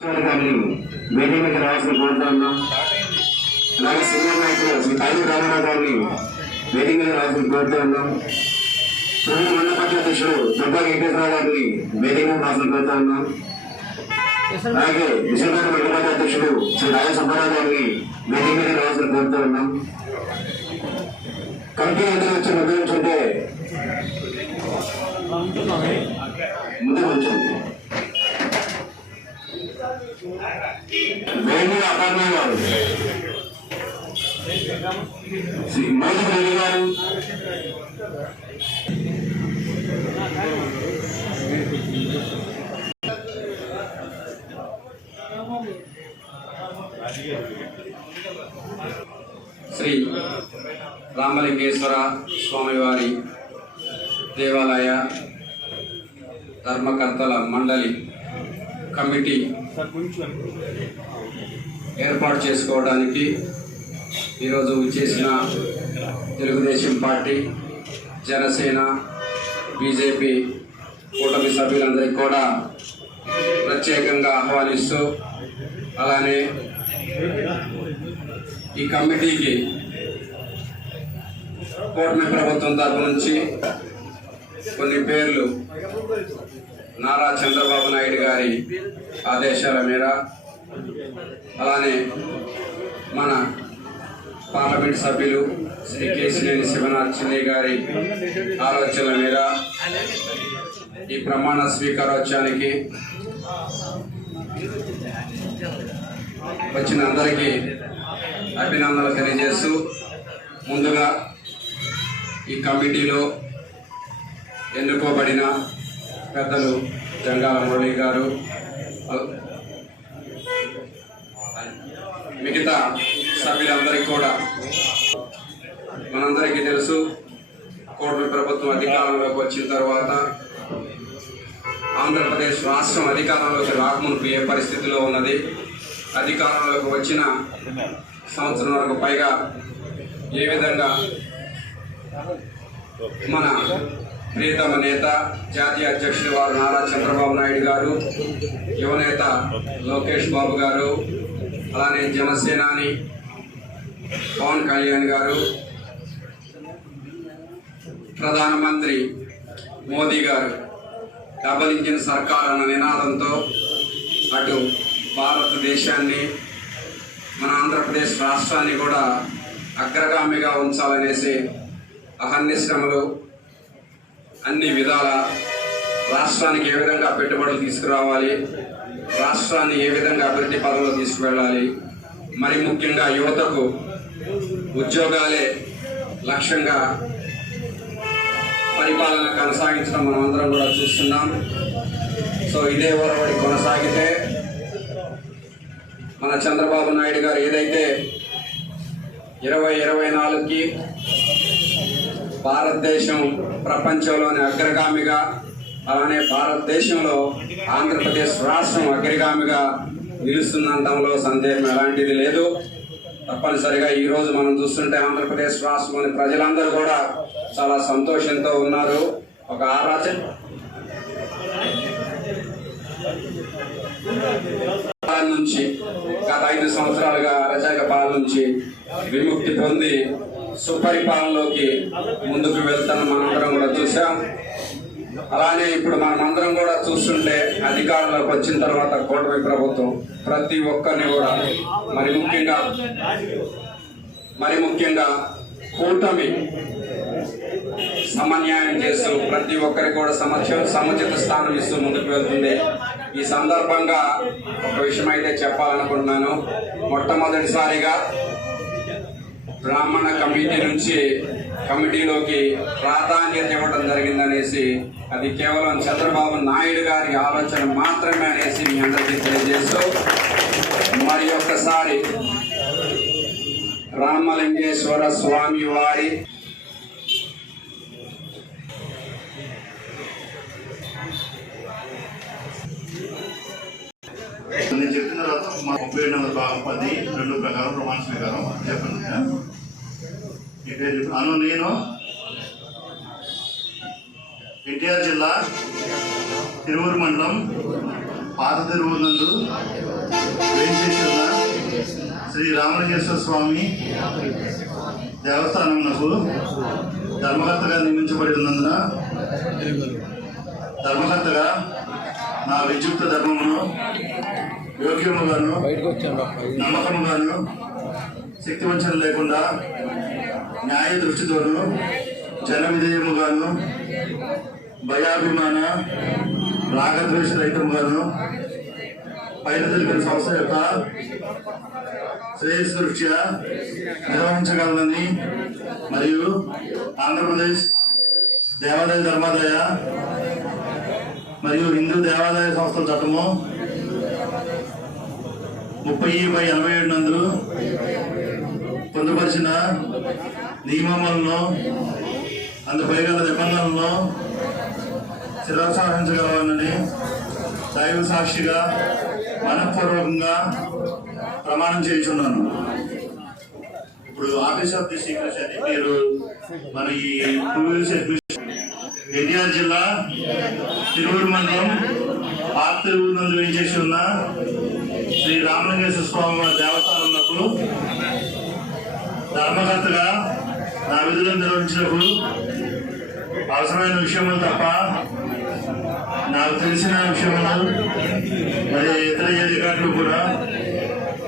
గారిని వేదిక మీద రావాల్సిన కోరుతున్నాం అలాగే సీనియర్ నాయకులు శ్రీ తాయి రామారావు గారిని వేదిక మీద రావాల్సిన కోరుతున్నాం తొమ్మిది మండల పార్టీ అధ్యక్షుడు దుర్గా వెంకటేశ్వరరావు గారిని వేదిక మీద రావాల్సిన కోరుతున్నాం అలాగే విశాఖపట్నం మండల పార్టీ అధ్యక్షుడు శ్రీ రాజా సుబ్బారావు గారిని వేదిక మీద రావాల్సిన కోరుతున్నాం కమిటీ అందరూ వచ్చి రెడ్డి గారు. శ్రీ రామలింగేశ్వర స్వామివారి దేవాలయ ధర్మకర్తల మండలి కమిటీ ఏర్పాటు చేసుకోవడానికి ఈరోజు చేసిన తెలుగుదేశం పార్టీ జనసేన బీజేపీ కూటమి సభ్యులందరికీ కూడా ప్రత్యేకంగా ఆహ్వానిస్తూ అలానే ఈ కమిటీకి కూటమి ప్రభుత్వం తరపు నుంచి కొన్ని పేర్లు నారా చంద్రబాబు నాయుడు గారి ఆదేశాల మేర అలానే మన పార్లమెంట్ సభ్యులు శ్రీ కేసినేని శివనాథ్ గారి ఆలోచనల మేర ఈ ప్రమాణ స్వీకారోత్సవానికి వచ్చిన అందరికీ అభినందనలు తెలియజేస్తూ ముందుగా ఈ కమిటీలో ఎన్నుకోబడిన పెద్దలు జంగాల మురళి గారు మిగతా సభ్యులందరికీ కూడా మనందరికీ తెలుసు కూటమి ప్రభుత్వం అధికారంలోకి వచ్చిన తర్వాత ఆంధ్రప్రదేశ్ రాష్ట్రం అధికారంలోకి రాకమునుపు ఏ పరిస్థితిలో ఉన్నది? అధికారంలోకి వచ్చిన సంవత్సరం వరకు పైగా ఏ విధంగా మన ప్రియతమ నేత జాతీయ అధ్యక్షుడు వారు నారా చంద్రబాబు నాయుడు గారు యువనేత లోకేష్ బాబు గారు అలానే జనసేనాని పవన్ కళ్యాణ్ గారు ప్రధానమంత్రి మోదీ గారు డబల్ ఇంజిన్ సర్కార్ అన్న నినాదంతో అటు భారతదేశాన్ని మన ఆంధ్రప్రదేశ్ రాష్ట్రాన్ని కూడా అగ్రగామిగా ఉంచాలనేసి అహర్నిశ్రమలు అన్ని విధాల రాష్ట్రానికి ఏ విధంగా పెట్టుబడులు తీసుకురావాలి రాష్ట్రాన్ని ఏ విధంగా అభివృద్ధి పదంలో తీసుకువెళ్ళాలి మరి ముఖ్యంగా యువతకు ఉద్యోగాలే లక్ష్యంగా పరిపాలన కొనసాగించడం మనం అందరం కూడా చూస్తున్నాం. సో ఇదే ఒరవడి కొనసాగితే మన చంద్రబాబు నాయుడు గారు ఏదైతే ఇరవై ఇరవై నాలుగుకి భారతదేశం ప్రపంచంలోని అగ్రగామిగా అలానే భారతదేశంలో ఆంధ్రప్రదేశ్ రాష్ట్రం అగ్రగామిగా నిలుస్తుందనడంలో సందేహం ఎలాంటిది లేదు. తప్పనిసరిగా ఈ రోజు మనం చూస్తుంటే ఆంధ్రప్రదేశ్ రాష్ట్రంలోని ప్రజలందరూ కూడా చాలా సంతోషంతో ఉన్నారు. ఒక ఆరాచ నుంచి గత ఐదు సంవత్సరాలుగా అరచక పాలన నుంచి విముక్తి పొంది సుపరిపాలనలోకి ముందుకు వెళ్తాను మనందరం కూడా చూసాం అలానే ఇప్పుడు మనమందరం కూడా చూస్తుంటే అధికారంలోకి వచ్చిన తర్వాత కూటమి ప్రభుత్వం ప్రతి ఒక్కరిని కూడా మరి ముఖ్యంగా మరి ముఖ్యంగా కూటమి సమన్యాయం చేస్తూ ప్రతి ఒక్కరికి కూడా సమస్య సముచిత స్థానం ఇస్తూ ముందుకు వెళ్తుంది. ఈ సందర్భంగా ఒక విషయం అయితే చెప్పాలనుకుంటున్నాను. మొట్టమొదటిసారిగా బ్రాహ్మణ కమిటీ నుంచి కమిటీలోకి ప్రాధాన్యత ఇవ్వడం జరిగిందనేసి అది కేవలం చంద్రబాబు నాయుడు గారి ఆలోచన మాత్రమే అనేసి మీ అందరికీ తెలియజేస్తూ మరి ఒక్కసారి రామలింగేశ్వర స్వామి వారి నేను చెప్పిన తర్వాత మా ముప్పై ఏడు వందల భాగం పది రెండు ప్రకారం ప్రమాణ స్వీకారం చెప్పండి మీ పేరు అను నేను ఎన్టీఆర్ జిల్లా తిరువూరు మండలం పాత తిరువూరు నందు శ్రీ రామలింగేశ్వర స్వామి దేవస్థానమునకు ధర్మకర్తగా నియమించబడి ఉన్నందున ధర్మకర్తగా నా విద్యుక్త ధర్మమును యోగ్యముగాను నమ్మకముగాను శక్తి వంచన లేకుండా న్యాయ దృష్టితోనూ జన విధేయముగాను భయాభిమాన రాగద్వేష రహితముగాను పైన తెలిపిన సంస్థ యొక్క శ్రేయస్ దృష్ట్యా నిర్వహించగలనని మరియు ఆంధ్రప్రదేశ్ దేవాదాయ ధర్మాదాయ మరియు హిందూ దేవాదాయ సంస్థల చట్టము ముప్పై బై ఎనభై ఏడు నందు పొందుపరిచిన నియమములను అందుపై గల నిబంధనలను శిరసాహించగలవని దైవ సాక్షిగా మనఃపూర్వకంగా ప్రమాణం చేయించున్నాను. ఇప్పుడు ఆఫీస్ ఆఫ్ ది సీక్రెట్స్ అని మీరు మన ఈ టూ అడ్మిషన్ ఎన్టీఆర్ జిల్లా తిరువురు మండలం పాత తిరువురు నందు వేయించేసి ఉన్న శ్రీ రామలింగేశ్వర స్వామి వారి దేవస్థానంలో ధర్మకర్తగా నా విధులను నిర్వహించినప్పుడు అవసరమైన విషయములు తప్ప నాకు తెలిసిన విషయంలో మరి ఇతర అధికారులు కూడా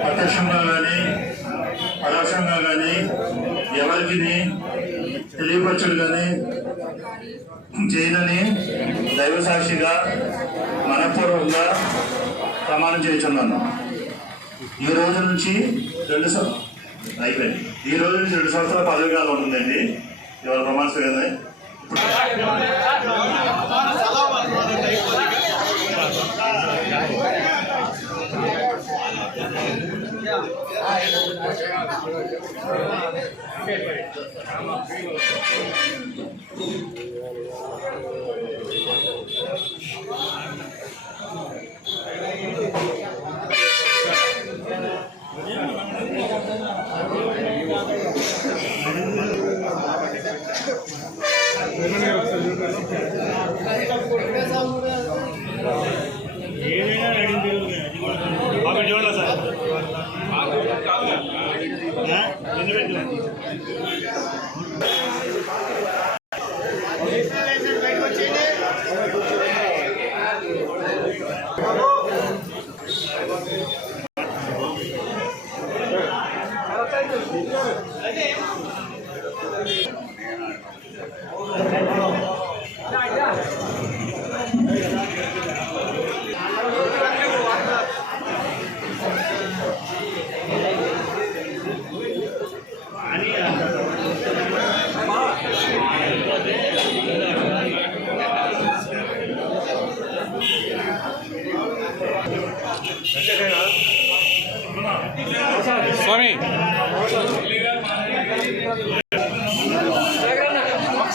ప్రత్యక్షంగా కానీ పరోక్షంగా కానీ ఎవరికి తెలియపరచడు కానీ చేయనని దైవ సాక్షిగా మనపూర్వకంగా ప్రమాణం చేస్తున్నాను. ఈ రోజు నుంచి రెండు సంవత్సరం అయిపోయింది. ఈ రోజు నుంచి రెండు సంవత్సరాల పదవి కాలం ఉంటుందండి ఇవాళ ప్రమాణ స్వీకారం ఏదైనా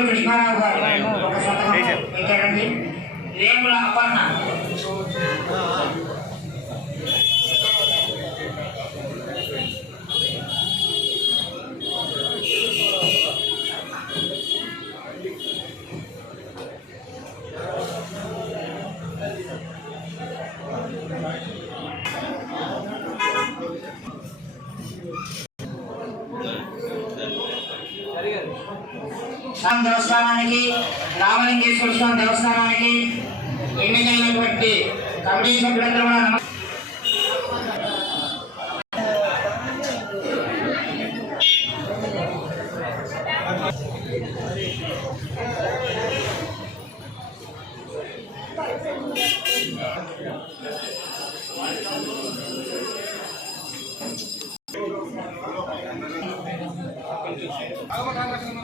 నరసింహారావు గారు ఒక శతకం పెట్టారండి. రేముల అపర్ణ దేవస్థానానికి రామలింగేశ్వర స్వామి దేవస్థానానికి ఎన్నికైనటువంటి కమిటీ సభ్యులందరూ కూడా